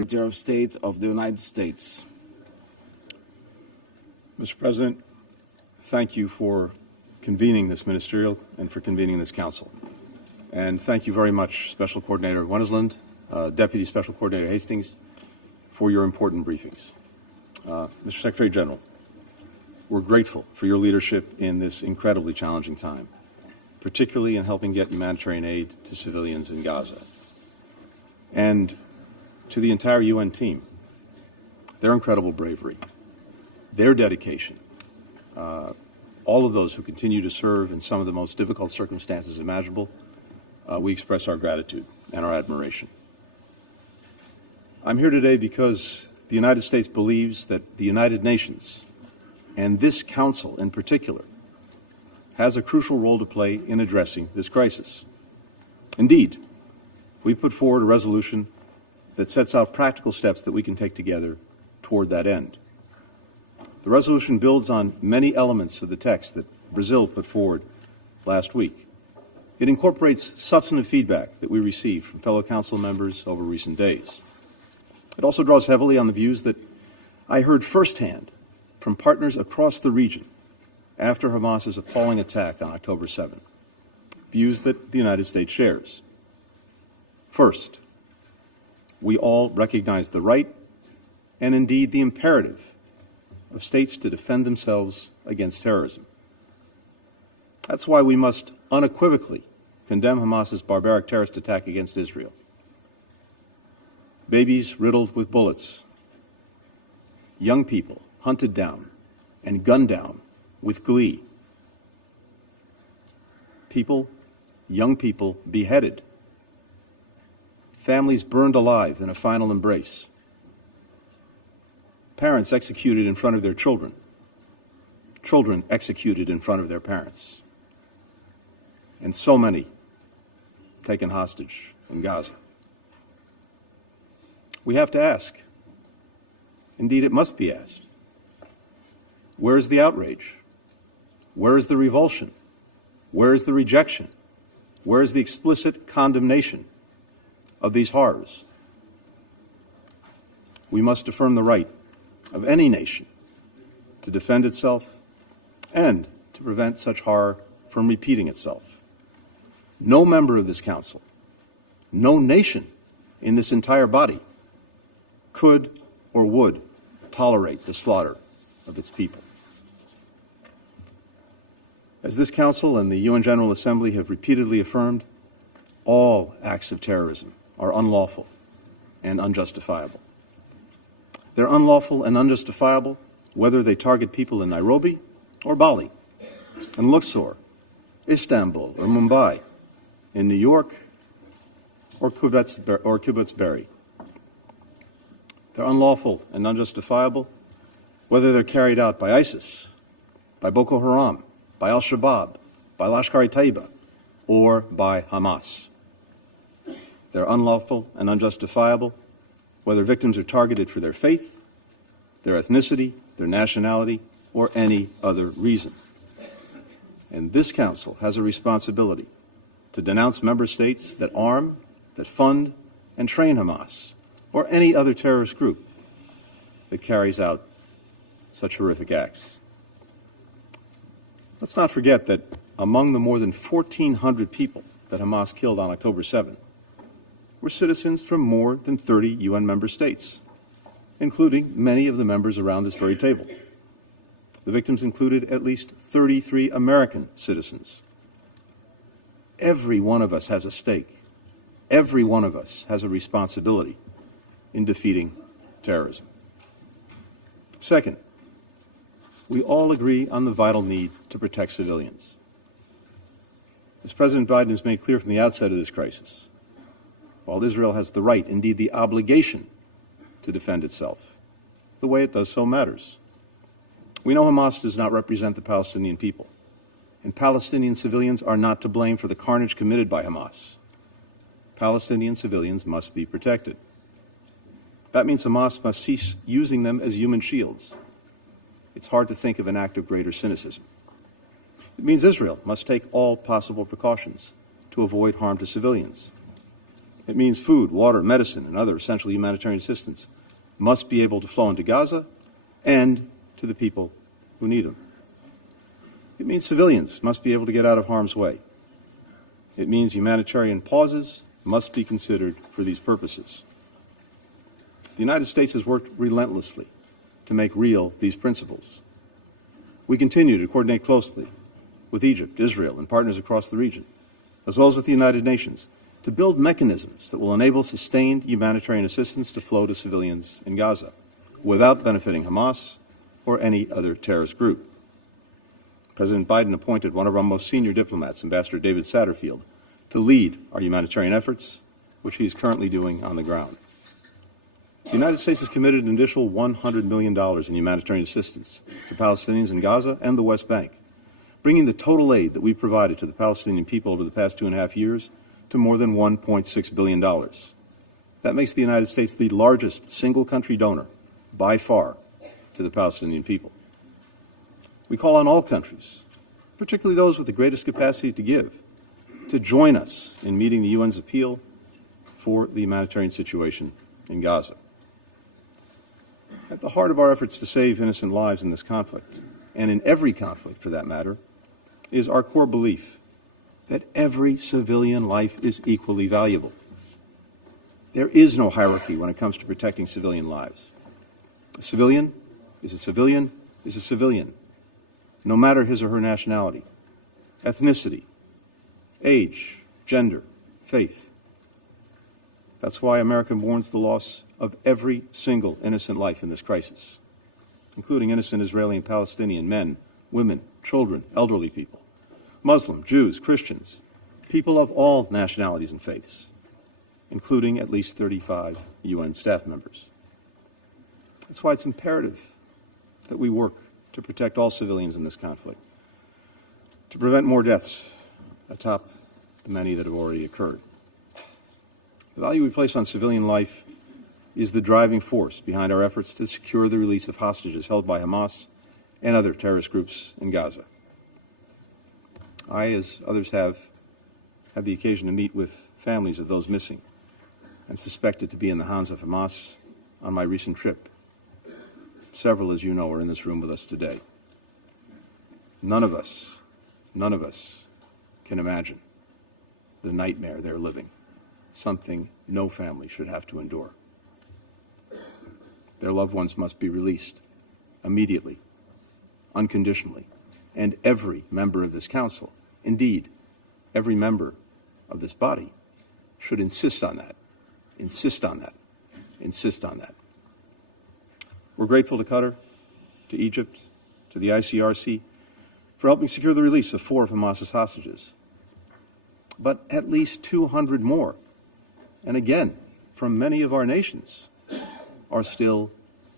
Secretary of State of the United States. Mr. President, thank you for convening this ministerial and for convening this council. And thank you very much, Special Coordinator Wennesland, Deputy Special Coordinator Hastings, for your important briefings. Mr. Secretary General, we're grateful for your leadership in this incredibly challenging time, particularly in helping get humanitarian aid to civilians in Gaza. And to the entire UN team, their incredible bravery, their dedication, all of those who continue to serve in some of the most difficult circumstances imaginable, we express our gratitude and our admiration. I'm here today because the United States believes that the United Nations, and this Council in particular, has a crucial role to play in addressing this crisis. Indeed, we put forward a resolution that sets out practical steps that we can take together toward that end. The resolution builds on many elements of the text that Brazil put forward last week. It incorporates substantive feedback that we received from fellow council members over recent days. It also draws heavily on the views that I heard firsthand from partners across the region after Hamas's appalling attack on October 7, views that the United States shares. First, we all recognize the right and indeed the imperative of states to defend themselves against terrorism. That's why we must unequivocally condemn Hamas's barbaric terrorist attack against Israel. Babies riddled with bullets, young people hunted down and gunned down with glee, young people beheaded, families burned alive in a final embrace, parents executed in front of their children, children executed in front of their parents, and so many taken hostage in Gaza. We have to ask, indeed it must be asked, where is the outrage? Where is the revulsion? Where is the rejection? Where is the explicit condemnation of these horrors? We must affirm the right of any nation to defend itself and to prevent such horror from repeating itself. No member of this council, no nation in this entire body could or would tolerate the slaughter of its people. As this Council and the UN General Assembly have repeatedly affirmed, all acts of terrorism are unlawful and unjustifiable. They're unlawful and unjustifiable whether they target people in Nairobi or Bali, in Luxor, Istanbul or Mumbai, in New York or Kibbutz Berry. They're unlawful and unjustifiable whether they're carried out by ISIS, by Boko Haram, by Al-Shabaab, by Lashkar-e-Taiba, or by Hamas. They're unlawful and unjustifiable whether victims are targeted for their faith, their ethnicity, their nationality, or any other reason. And this Council has a responsibility to denounce member states that arm, that fund, and train Hamas, or any other terrorist group that carries out such horrific acts. Let's not forget that among the more than 1,400 people that Hamas killed on October 7 were citizens from more than 30 UN member states, including many of the members around this very table. The victims included at least 33 American citizens. Every one of us has a stake. Every one of us has a responsibility in defeating terrorism. Second, we all agree on the vital need to protect civilians. As President Biden has made clear from the outset of this crisis, while Israel has the right, indeed the obligation, to defend itself, the way it does so matters. We know Hamas does not represent the Palestinian people, and Palestinian civilians are not to blame for the carnage committed by Hamas. Palestinian civilians must be protected. That means Hamas must cease using them as human shields. It's hard to think of an act of greater cynicism. It means Israel must take all possible precautions to avoid harm to civilians. It means food, water, medicine, and other essential humanitarian assistance must be able to flow into Gaza and to the people who need them. It means civilians must be able to get out of harm's way. It means humanitarian pauses must be considered for these purposes. The United States has worked relentlessly to make real these principles. We continue to coordinate closely with Egypt, Israel, and partners across the region, as well as with the United Nations, to build mechanisms that will enable sustained humanitarian assistance to flow to civilians in Gaza without benefiting Hamas or any other terrorist group. President Biden appointed one of our most senior diplomats, Ambassador David Satterfield, to lead our humanitarian efforts, which he is currently doing on the ground. The United States has committed an additional $100 million in humanitarian assistance to Palestinians in Gaza and the West Bank, bringing the total aid that we've provided to the Palestinian people over the past 2.5 years to more than $1.6 billion. That makes the United States the largest single-country donor, by far, to the Palestinian people. We call on all countries, particularly those with the greatest capacity to give, to join us in meeting the UN's appeal for the humanitarian situation in Gaza. At the heart of our efforts to save innocent lives in this conflict, and in every conflict for that matter, is our core belief that every civilian life is equally valuable. There is no hierarchy when it comes to protecting civilian lives. A civilian is a civilian is a civilian, no matter his or her nationality, ethnicity, age, gender, faith. That's why America mourns the loss of every single innocent life in this crisis, including innocent Israeli and Palestinian men, women, children, elderly people, Muslim, Jews, Christians, people of all nationalities and faiths, including at least 35 UN staff members. That's why it's imperative that we work to protect all civilians in this conflict, to prevent more deaths atop the many that have already occurred. The value we place on civilian life is the driving force behind our efforts to secure the release of hostages held by Hamas and other terrorist groups in Gaza. I, as others have, had the occasion to meet with families of those missing and suspected to be in the hands of Hamas on my recent trip. Several, as you know, are in this room with us today. None of us can imagine the nightmare they're living, something no family should have to endure. Their loved ones must be released immediately, unconditionally, and every member of this council, indeed, every member of this body, should insist on that, insist on that, insist on that. We're grateful to Qatar, to Egypt, to the ICRC for helping secure the release of 4 of Hamas's hostages. But at least 200 more, and again, from many of our nations, are still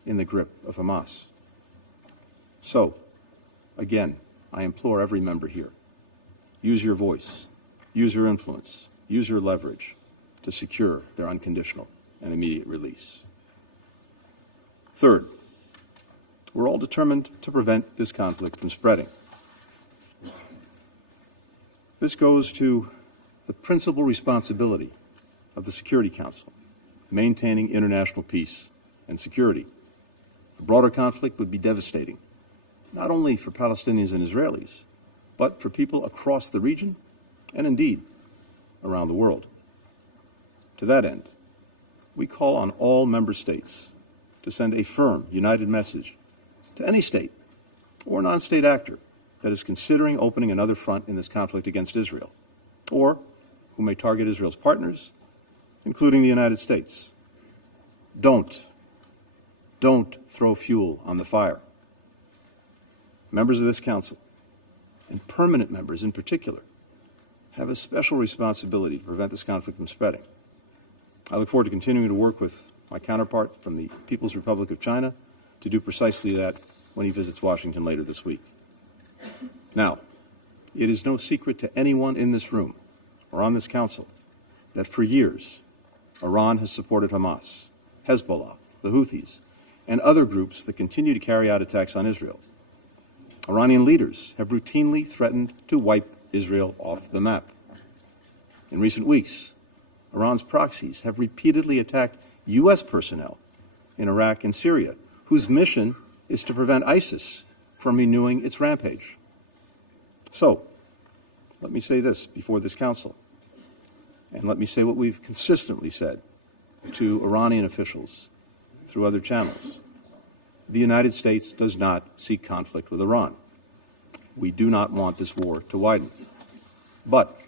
in the grip of Hamas. So, again, I implore every member here, use your voice, use your influence, use your leverage to secure their unconditional and immediate release. Third, we're all determined to prevent this conflict from spreading. This goes to the principal responsibility of the Security Council, maintaining international peace and security. A broader conflict would be devastating, not only for Palestinians and Israelis, but for people across the region and indeed around the world. To that end, we call on all member states to send a firm, united message to any state or non-state actor that is considering opening another front in this conflict against Israel, or who may target Israel's partners, including the United States. Don't throw fuel on the fire. Members of this council, and permanent members in particular, have a special responsibility to prevent this conflict from spreading. I look forward to continuing to work with my counterpart from the People's Republic of China to do precisely that when he visits Washington later this week. Now, it is no secret to anyone in this room or on this council that for years, Iran has supported Hamas, Hezbollah, the Houthis, and other groups that continue to carry out attacks on Israel. Iranian leaders have routinely threatened to wipe Israel off the map. In recent weeks, Iran's proxies have repeatedly attacked U.S. personnel in Iraq and Syria, whose mission is to prevent ISIS from renewing its rampage. So, let me say this before this Council, and let me say what we've consistently said to Iranian officials through other channels. The United States does not seek conflict with Iran. We do not want this war to widen. But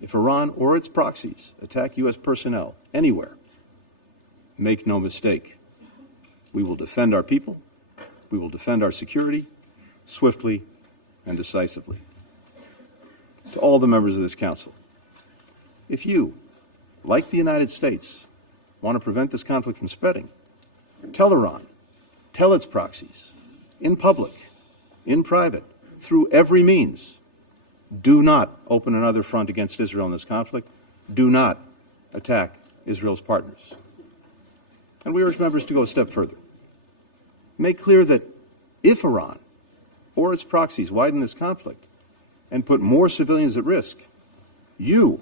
if Iran or its proxies attack U.S. personnel anywhere, make no mistake, we will defend our people, we will defend our security swiftly and decisively. To all the members of this Council, if you, like the United States, want to prevent this conflict from spreading, tell Iran, tell its proxies, in public, in private, through every means, do not open another front against Israel in this conflict. Do not attack Israel's partners. And we urge members to go a step further. Make clear that if Iran or its proxies widen this conflict and put more civilians at risk, you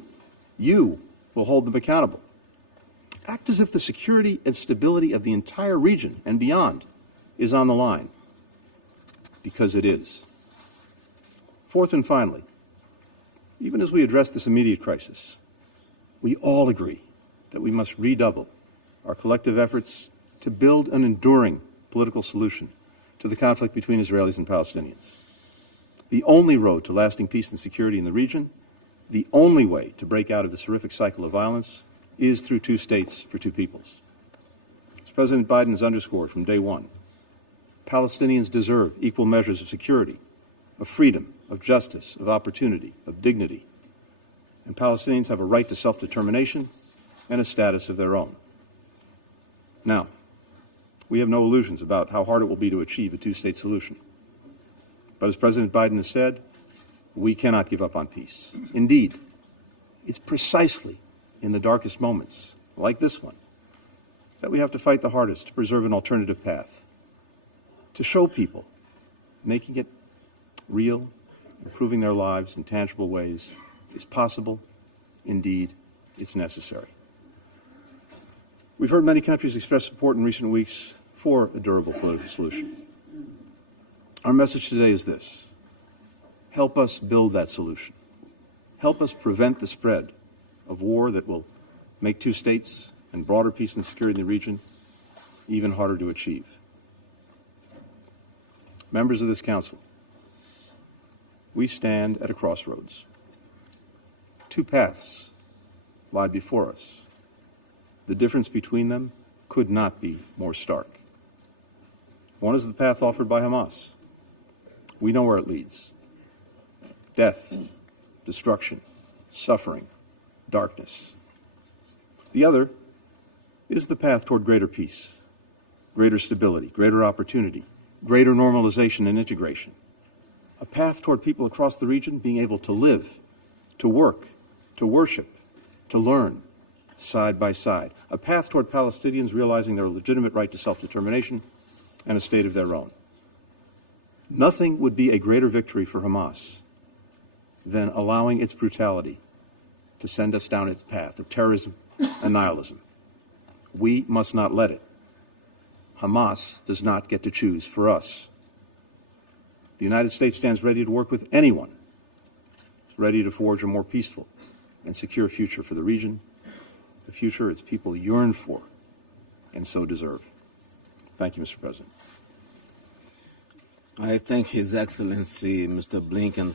will hold them accountable. Act as if the security and stability of the entire region and beyond is on the line, because it is. Fourth and finally, even as we address this immediate crisis, we all agree that we must redouble our collective efforts to build an enduring political solution to the conflict between Israelis and Palestinians. The only road to lasting peace and security in the region, the only way to break out of this horrific cycle of violence, is through two states for two peoples. As President Biden has underscored from day one, Palestinians deserve equal measures of security, of freedom, of justice, of opportunity, of dignity. And Palestinians have a right to self-determination and a status of their own. Now, we have no illusions about how hard it will be to achieve a two-state solution. But as President Biden has said, we cannot give up on peace. Indeed, it's precisely in the darkest moments, like this one, that we have to fight the hardest to preserve an alternative path, to show people, making it real, improving their lives in tangible ways, is possible. Indeed, it's necessary. We've heard many countries express support in recent weeks for a durable political solution. Our message today is this: help us build that solution. Help us prevent the spread of war that will make two states and broader peace and security in the region even harder to achieve. Members of this Council, we stand at a crossroads. Two paths lie before us. The difference between them could not be more stark. One is the path offered by Hamas. We know where it leads: death, destruction, suffering, darkness. The other is the path toward greater peace, greater stability, greater opportunity, greater normalization and integration. A path toward people across the region being able to live, to work, to worship, to learn, side by side. A path toward Palestinians realizing their legitimate right to self-determination and a state of their own. Nothing would be a greater victory for Hamas than allowing its brutality to send us down its path of terrorism and nihilism. We must not let it. Hamas does not get to choose for us. The United States stands ready to work with anyone ready to forge a more peaceful and secure future for the region, the future its people yearn for and so deserve. Thank you, Mr. President. I thank His Excellency, Mr. Blinken.